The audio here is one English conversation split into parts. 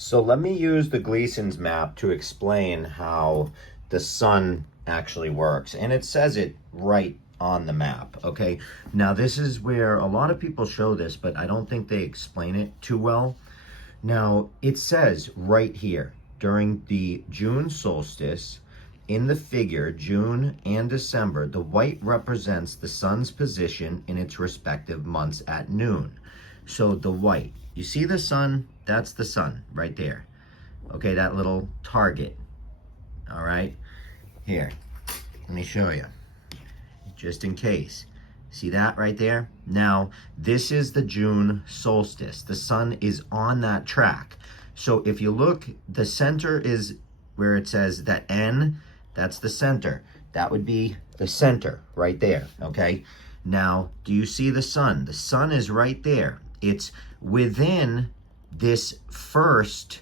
So let me use the Gleason's map to explain how the sun actually works. And it says it right on the map, okay? Now this is where a lot of people show this, but I don't think they explain it too well. Now it says right here, during the June solstice, in the figure, June and December, the white represents the sun's position in its respective months at noon. So the white, you see the sun? That's the sun right there. Okay, that little target. All right, here, let me show you, just in case. See that right there? Now, this is the June solstice. The sun is on that track. So if you look, the center is where it says that N, that's the center. That would be the center right there, okay? Now, do you see the sun? The sun is right there. It's within this first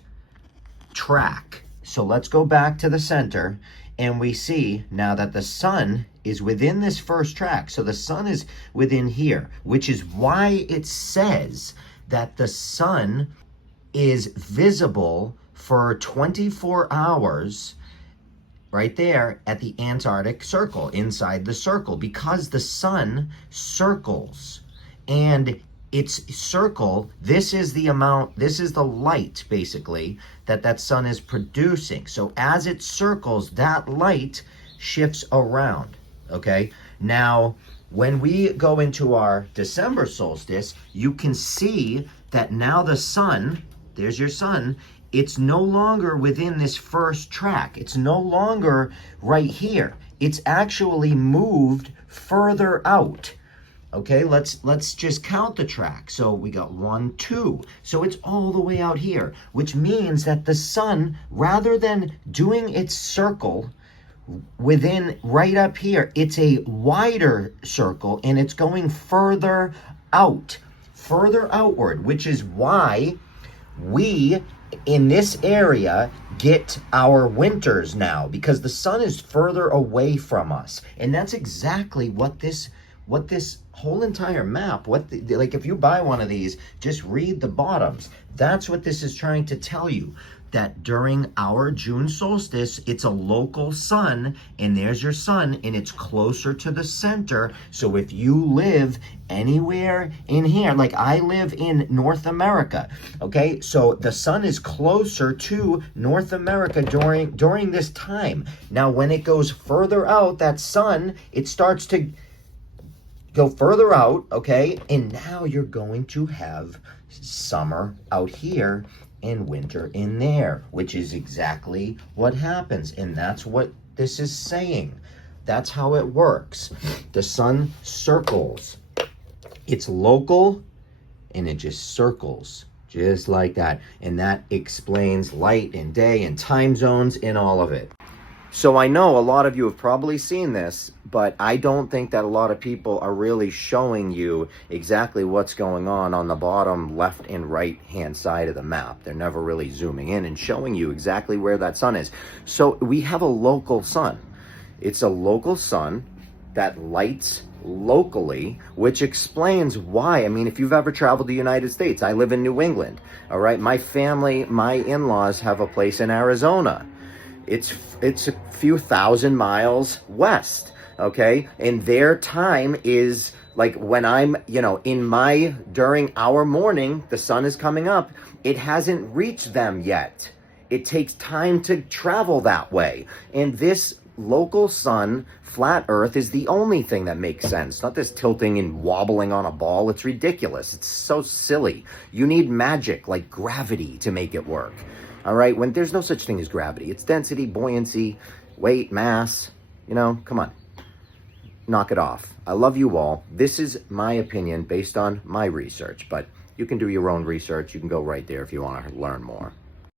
track. So let's go back to the center, and we see now that the sun is within this first track. So the sun is within here, which is why it says that the sun is visible for 24 hours right there at the Antarctic Circle, inside the circle, because the sun circles. And its circle, this is the amount, this is the light, basically, that sun is producing. So as it circles, that light shifts around, okay? Now, when we go into our December solstice, you can see that now the sun, there's your sun, it's no longer within this first track. It's no longer right here. It's actually moved further out. Okay, let's just count the track. So we got 1, 2. So it's all the way out here, which means that the sun, rather than doing its circle within right up here, it's a wider circle and it's going further out, further outward, which is why we in this area get our winters now, because the sun is further away from us. And that's exactly what this whole entire map, like if you buy one of these, just read the bottoms. That's what this is trying to tell you, that during our June solstice, it's a local sun, and there's your sun, and it's closer to the center. So if you live anywhere in here, like I live in North America, okay, so the sun is closer to North America during this time. Now, when it goes further out, that sun, it starts to go further out, okay, and now you're going to have summer out here and winter in there, which is exactly what happens. And that's what this is saying. That's how it works. The sun circles. It's local, and it just circles just like that. And that explains light and day and time zones and all of it. So I know a lot of you have probably seen this, but I don't think that a lot of people are really showing you exactly what's going on the bottom left and right hand side of the map. They're never really zooming in and showing you exactly where that sun is. So we have a local sun. It's a local sun that lights locally, which explains why. I mean, if you've ever traveled to the United States, I live in New England, all right? My family, my in-laws have a place in Arizona. It's a few thousand miles west, okay? And their time is like when I'm, during our morning, the sun is coming up. It hasn't reached them yet. It takes time to travel that way. And this local sun, flat earth, is the only thing that makes sense. Not this tilting and wobbling on a ball. It's ridiculous. It's so silly. You need magic like gravity to make it work. All right, when there's no such thing as gravity. It's density, buoyancy, weight, mass. Come on. Knock it off. I love you all. This is my opinion based on my research, but you can do your own research. You can go right there if you want to learn more.